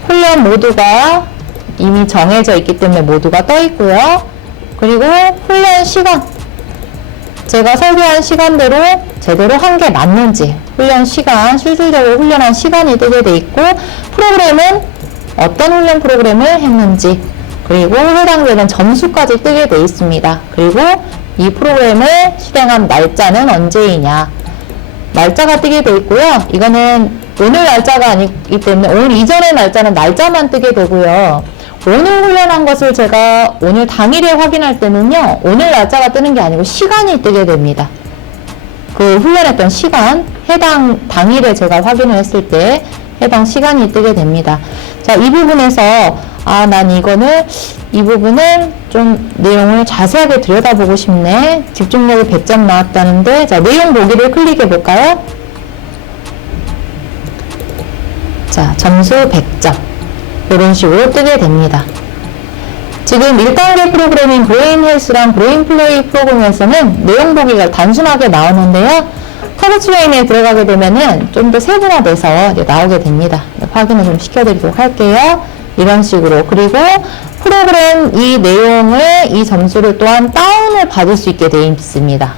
훈련 모두가 이미 정해져 있기 때문에 모두가 떠 있고요. 그리고 훈련 시간, 제가 설계한 시간대로 제대로 한 게 맞는지, 훈련 시간, 실질적으로 훈련한 시간이 뜨게 돼 있고, 프로그램은 어떤 훈련 프로그램을 했는지, 그리고 해당되는 점수까지 뜨게 돼 있습니다. 그리고 이 프로그램을 실행한 날짜는 언제이냐, 날짜가 뜨게 돼 있고요. 이거는 오늘 날짜가 아니기 때문에 오늘 이전의 날짜는 날짜만 뜨게 되고요. 오늘 훈련한 것을 제가 오늘 당일에 확인할 때는요, 오늘 날짜가 뜨는 게 아니고 시간이 뜨게 됩니다. 그 훈련했던 시간, 해당 당일에 제가 확인을 했을 때 해당 시간이 뜨게 됩니다. 자, 이 부분에서 난 이 부분을 좀 내용을 자세하게 들여다보고 싶네. 집중력이 100점 나왔다는데, 자, 내용 보기를 클릭해 볼까요? 자, 점수 100점. 이런 식으로 뜨게 됩니다. 지금 1단계 프로그램인 브레인 헬스랑 브레인 플레이 프로그램에서는 내용 보기가 단순하게 나오는데요. 커브트레인에 들어가게 되면은 좀 더 세분화돼서 나오게 됩니다. 확인을 좀 시켜드리도록 할게요. 이런 식으로. 그리고 프로그램 이 내용을, 이 점수를 또한 다운을 받을 수 있게 되어 있습니다.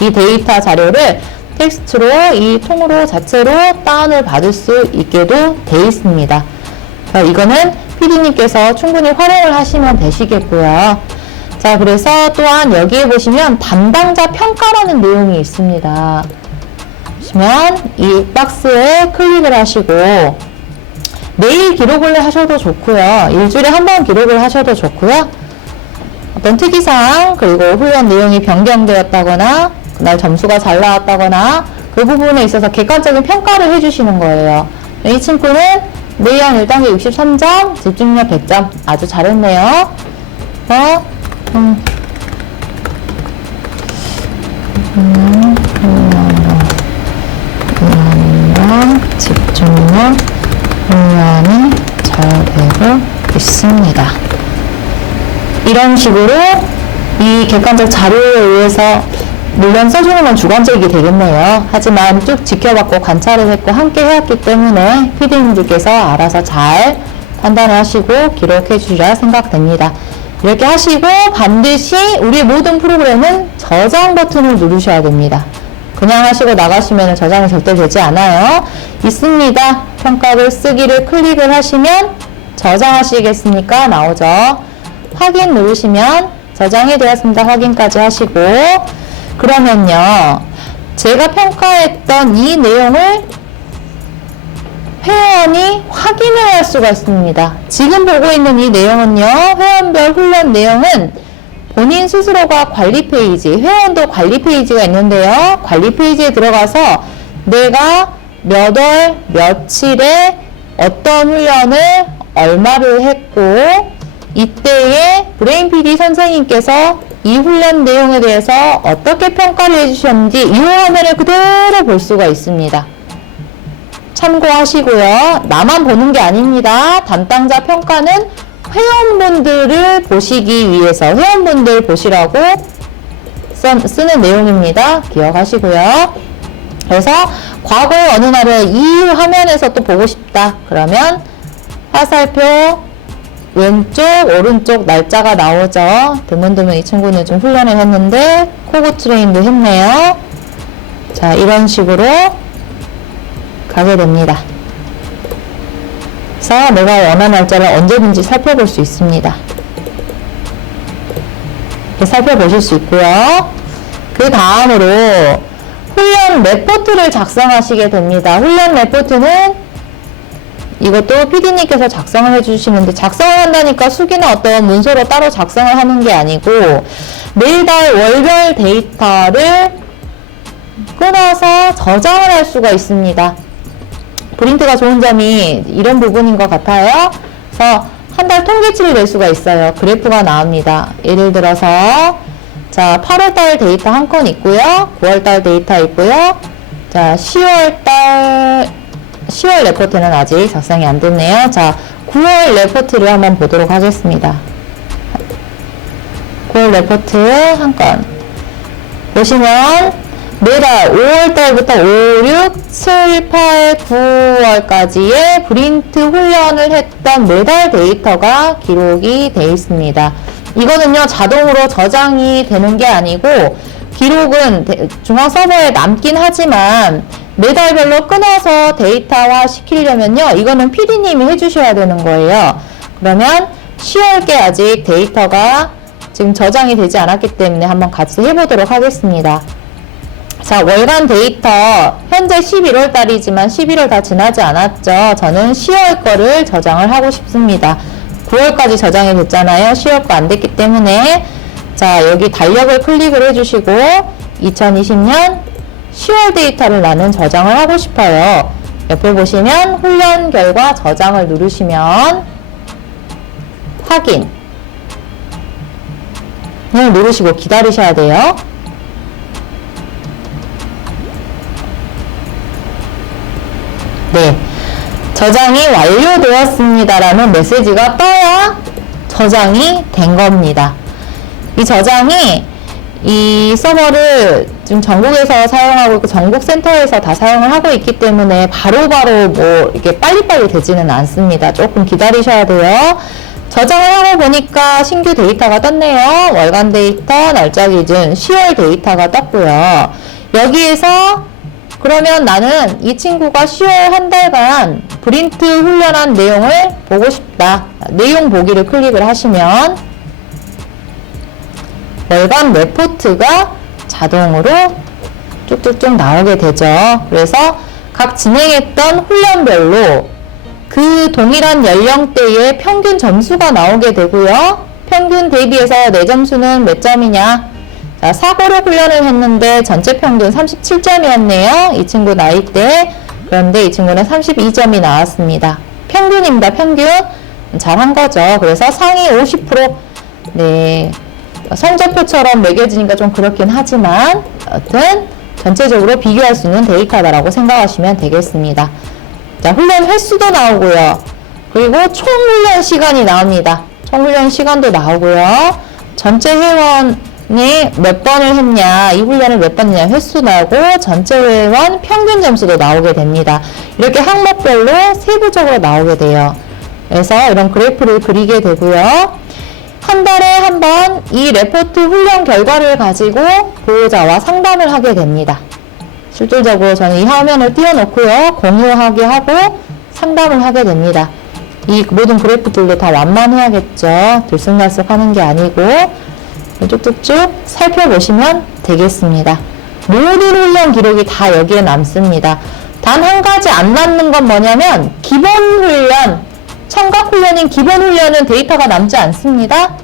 이 데이터 자료를 텍스트로 이 통으로 자체로 다운을 받을 수 있게도 되어 있습니다. 이거는 PD님께서 충분히 활용을 하시면 되시겠고요. 자, 그래서 또한 여기에 보시면 담당자 평가라는 내용이 있습니다. 보시면 이 박스에 클릭을 하시고 매일 기록을 하셔도 좋고요. 일주일에 한 번 기록을 하셔도 좋고요. 어떤 특이사항, 그리고 훈련 내용이 변경되었다거나, 그날 점수가 잘 나왔다거나, 그 부분에 있어서 객관적인 평가를 해주시는 거예요. 이 친구는 내용 1단계 63점, 집중력 100점. 아주 잘했네요. 집중력 훈련이 잘 되고 있습니다. 이런 식으로 이 객관적 자료에 의해서 물론 써주는 건 주관적이 되겠네요. 하지만 쭉 지켜봤고 관찰을 했고 함께 해왔기 때문에 PD님들께서 알아서 잘 판단을 하시고 기록해 주리라 생각됩니다. 이렇게 하시고 반드시 우리 모든 프로그램은 저장 버튼을 누르셔야 됩니다. 그냥 하시고 나가시면 저장이 절대 되지 않아요. 있습니다. 평가를 쓰기를 클릭을 하시면 저장하시겠습니까? 나오죠. 확인 누르시면 저장이 되었습니다. 확인까지 하시고 그러면요. 제가 평가했던 이 내용을 회원이 확인을 할 수가 있습니다. 지금 보고 있는 이 내용은요. 회원별 훈련 내용은 본인 스스로가 관리 페이지, 회원도 관리 페이지가 있는데요. 관리 페이지에 들어가서 내가 몇 월, 며칠에 어떤 훈련을 얼마를 했고 이때에 브레인 PD 선생님께서 이 훈련 내용에 대해서 어떻게 평가를 해주셨는지 이 화면을 그대로 볼 수가 있습니다. 참고하시고요. 나만 보는 게 아닙니다. 담당자 평가는 회원분들을 보시기 위해서 회원분들 보시라고 쓰는 내용입니다. 기억하시고요. 그래서 과거 어느 날을 이 화면에서 또 보고 싶다. 그러면 화살표 왼쪽 오른쪽 날짜가 나오죠. 드문드문 이 친구는 좀 훈련을 했는데 코고 트레인도 했네요. 자, 이런 식으로 가게 됩니다. 그래서 내가 원하는 날짜를 언제든지 살펴볼 수 있습니다. 이렇게 살펴보실 수 있고요. 그 다음으로 훈련 레포트를 작성하시게 됩니다. 훈련 레포트는 이것도 PD님께서 작성을 해주시는데 작성을 한다니까 수기나 어떤 문서로 따로 작성을 하는 게 아니고 매일 달 월별 데이터를 끊어서 저장을 할 수가 있습니다. 프린트가 좋은 점이 이런 부분인 것 같아요. 그래서 한 달 통계치를 낼 수가 있어요. 그래프가 나옵니다. 예를 들어서 자 8월달 데이터 한 건 있고요. 9월달 데이터 있고요. 자 10월 레포트는 아직 작성이 안 됐네요. 자 9월 레포트를 한번 보도록 하겠습니다. 9월 레포트 한 건 보시면 매달 5월달부터 5, 6, 7, 8, 9월까지의 프린트 훈련을 했던 매달 데이터가 기록이 되어 있습니다. 이거는요 자동으로 저장이 되는 게 아니고 기록은 중앙 서버에 남긴 하지만 매달별로 끊어서 데이터화 시키려면요 이거는 PD님이 해주셔야 되는 거예요. 그러면 10월께 아직 데이터가 지금 저장이 되지 않았기 때문에 한번 같이 해보도록 하겠습니다. 자, 월간 데이터 현재 11월 달이지만 11월 다 지나지 않았죠. 저는 10월 거를 저장을 하고 싶습니다. 9월까지 저장이 됐잖아요. 10월 거 안 됐기 때문에 자, 여기 달력을 클릭을 해주시고 2020년 10월 데이터를 나는 저장을 하고 싶어요. 옆에 보시면 훈련 결과 저장을 누르시면 확인 을 누르시고 기다리셔야 돼요. 네, 저장이 완료되었습니다 라는 메시지가 떠야 저장이 된 겁니다. 이 저장이 이 서버를 지금 전국에서 사용하고 있고 전국 센터에서 다 사용을 하고 있기 때문에 바로바로 뭐 이게 빨리빨리 되지는 않습니다. 조금 기다리셔야 돼요. 저장을 하고 보니까 신규 데이터가 떴네요. 월간 데이터, 날짜 기준 10월 데이터가 떴고요. 여기에서 그러면 나는 이 친구가 10월 한 달간 프린트 훈련한 내용을 보고 싶다. 내용 보기를 클릭을 하시면 월간 레포트가 자동으로 쭉쭉쭉 나오게 되죠. 그래서 각 진행했던 훈련별로 그 동일한 연령대의 평균 점수가 나오게 되고요. 평균 대비해서 내 점수는 몇 점이냐? 자, 사고로 훈련을 했는데 전체 평균 37점이었네요. 이 친구 나이대. 그런데 이 친구는 32점이 나왔습니다. 평균입니다. 평균. 잘한 거죠. 그래서 상위 50%. 네. 성적표처럼 매겨지니까 좀 그렇긴 하지만 여튼 전체적으로 비교할 수 있는 데이터다라고 생각하시면 되겠습니다. 자, 훈련 횟수도 나오고요. 그리고 총 훈련 시간이 나옵니다. 총 훈련 시간도 나오고요. 전체 회원이 몇 번을 했냐, 이 훈련을 몇 번 했냐 횟수 나오고 전체 회원 평균 점수도 나오게 됩니다. 이렇게 항목별로 세부적으로 나오게 돼요. 그래서 이런 그래프를 그리게 되고요. 한 달에 한 번 이 레포트 훈련 결과를 가지고 보호자와 상담을 하게 됩니다. 실질적으로 저는 이 화면을 띄워놓고요. 공유하게 하고 상담을 하게 됩니다. 이 모든 그래프들도 다 완만해야겠죠. 들쑥날쑥 하는 게 아니고 쭉쭉쭉 살펴보시면 되겠습니다. 모든 훈련 기록이 다 여기에 남습니다. 단 한 가지 안 남는 건 뭐냐면 기본 훈련, 청각 훈련인 기본 훈련은 데이터가 남지 않습니다.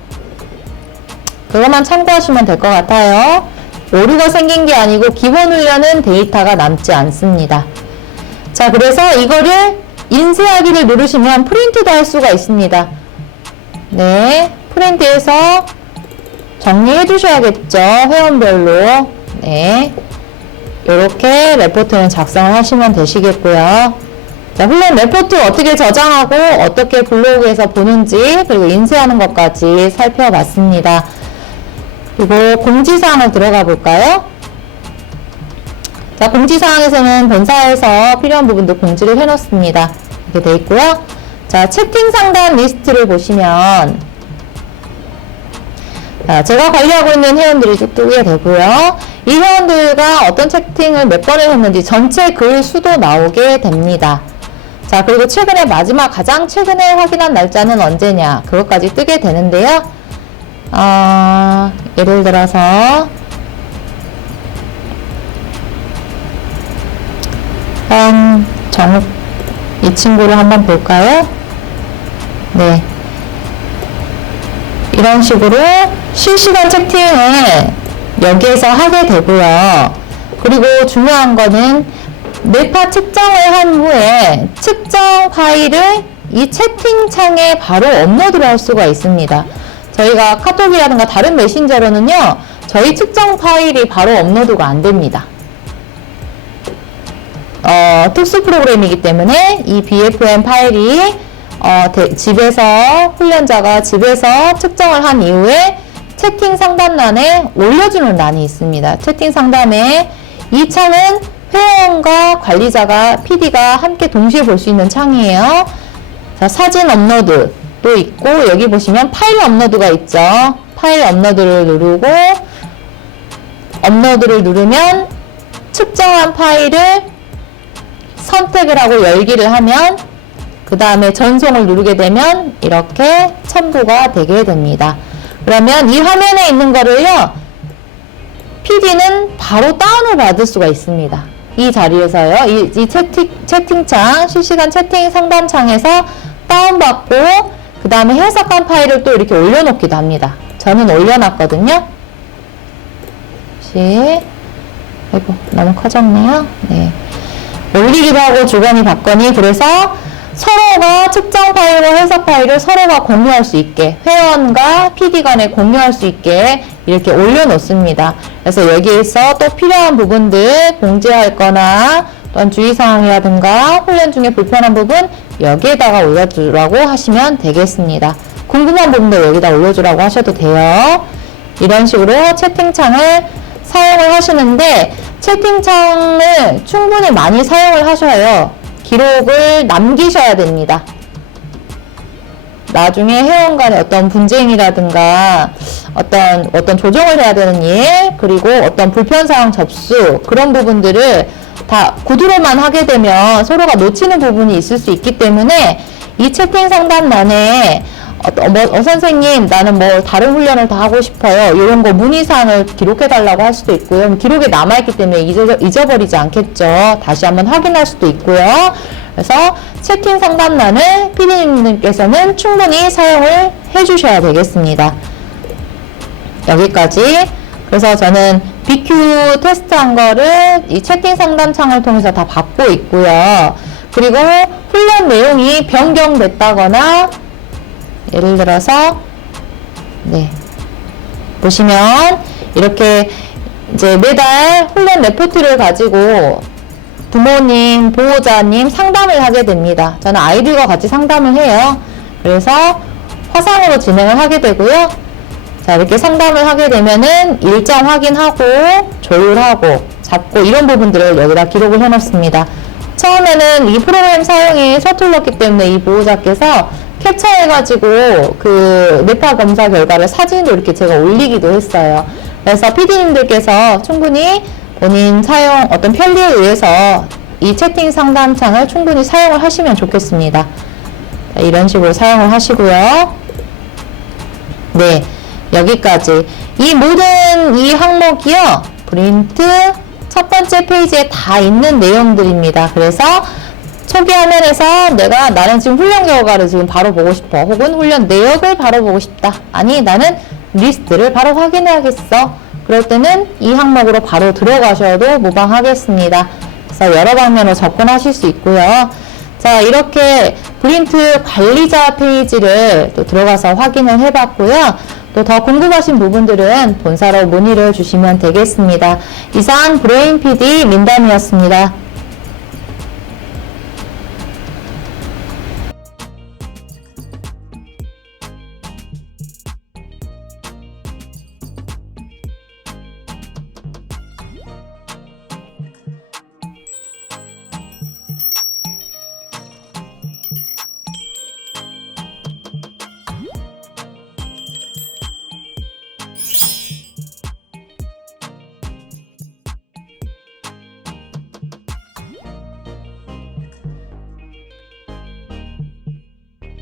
그것만 참고하시면 될 것 같아요. 오류가 생긴 게 아니고 기본 훈련은 데이터가 남지 않습니다. 자, 그래서 이거를 인쇄하기를 누르시면 프린트도 할 수가 있습니다. 네, 프린트해서 정리해 주셔야겠죠. 회원별로. 네, 이렇게 레포트는 작성을 하시면 되시겠고요. 자, 훈련 레포트 어떻게 저장하고 어떻게 블로그에서 보는지 그리고 인쇄하는 것까지 살펴봤습니다. 그리고 공지사항을 들어가 볼까요? 자, 공지사항에서는 본사에서 필요한 부분도 공지를 해놓습니다. 이렇게 돼 있고요. 자, 채팅 상담 리스트를 보시면 자, 제가 관리하고 있는 회원들이 쭉 뜨게 되고요. 이 회원들과 어떤 채팅을 몇 번을 했는지 전체 글 수도 나오게 됩니다. 자, 그리고 최근에 가장 최근에 확인한 날짜는 언제냐 그것까지 뜨게 되는데요. 예를 들어서 이 친구를 한번 볼까요? 네. 이런 식으로 실시간 채팅을 여기에서 하게 되고요. 그리고 중요한 거는 뇌파 측정을 한 후에 측정 파일을 이 채팅창에 바로 업로드를 할 수가 있습니다. 저희가 카톡이라든가 다른 메신저로는요, 저희 측정 파일이 바로 업로드가 안 됩니다. 특수 프로그램이기 때문에 이 BFM 파일이 훈련자가 집에서 측정을 한 이후에 채팅 상담란에 올려주는 란이 있습니다. 채팅 상담에 이 창은 회원과 관리자가, PD가 함께 동시에 볼 수 있는 창이에요. 자, 사진 업로드도 있고, 여기 보시면 파일 업로드가 있죠. 파일 업로드를 누르고, 업로드를 누르면 측정한 파일을 선택을 하고 열기를 하면, 그 다음에 전송을 누르게 되면 이렇게 첨부가 되게 됩니다. 그러면 이 화면에 있는 거를요, PD는 바로 다운을 받을 수가 있습니다. 이 자리에서요, 이 채팅창, 실시간 채팅 상담창에서 다운받고, 그 다음에 해석한 파일을 또 이렇게 올려놓기도 합니다. 저는 올려놨거든요. 아이고, 너무 커졌네요. 네. 올리기도 하고 주거니 받거니, 그래서 서로가 측정 파일과 해석 파일을 서로가 공유할 수 있게, 회원과 PD 간에 공유할 수 있게 이렇게 올려놓습니다. 그래서 여기에서 또 필요한 부분들 공지할 거나 또한 주의사항이라든가 훈련 중에 불편한 부분 여기에다가 올려주라고 하시면 되겠습니다. 궁금한 부분도 여기다 올려주라고 하셔도 돼요. 이런 식으로 채팅창을 사용을 하시는데, 채팅창을 충분히 많이 사용을 하셔요. 기록을 남기셔야 됩니다. 나중에 회원 간의 어떤 분쟁이라든가 어떤 조정을 해야 되는 일, 그리고 어떤 불편사항 접수, 그런 부분들을 다 구두로만 하게 되면 서로가 놓치는 부분이 있을 수 있기 때문에 이 채팅 상담란에 선생님, 나는 뭐 다른 훈련을 더 하고 싶어요, 이런 거 문의사항을 기록해 달라고 할 수도 있고요. 기록에 남아있기 때문에 잊어버리지 않겠죠. 다시 한번 확인할 수도 있고요. 그래서 채팅 상담란을 PD님들께서는 충분히 사용을 해주셔야 되겠습니다. 여기까지. 그래서 저는 BQ 테스트한 거를 이 채팅 상담 창을 통해서 다 받고 있고요. 그리고 훈련 내용이 변경됐다거나 예를 들어서 네 보시면 이렇게 이제 매달 훈련 레포트를 가지고 부모님, 보호자님 상담을 하게 됩니다. 저는 아이들과 같이 상담을 해요. 그래서 화상으로 진행을 하게 되고요. 자, 이렇게 상담을 하게 되면은 일정 확인하고 조율하고 잡고 이런 부분들을 여기다 기록을 해 놓습니다. 처음에는 이 프로그램 사용이 서툴렀기 때문에 이 보호자께서 캡처해가지고 그 뇌파 검사 결과를 사진으로 이렇게 제가 올리기도 했어요. 그래서 PD님들께서 충분히 본인 사용 어떤 편리에 의해서 이 채팅 상담창을 충분히 사용을 하시면 좋겠습니다. 자, 이런 식으로 사용을 하시고요. 네, 여기까지. 이 모든 이 항목이요, 프린트 첫 번째 페이지에 다 있는 내용들입니다. 그래서 초기 화면에서 나는 지금 훈련 결과를 지금 바로 보고 싶어. 혹은 훈련 내역을 바로 보고 싶다. 아니, 나는 리스트를 바로 확인해야겠어. 그럴 때는 이 항목으로 바로 들어가셔도 무방하겠습니다. 그래서 여러 방면으로 접근하실 수 있고요. 자, 이렇게 프린트 관리자 페이지를 또 들어가서 확인을 해봤고요. 또 더 궁금하신 부분들은 본사로 문의를 주시면 되겠습니다. 이상 브레인 PD 민담이었습니다.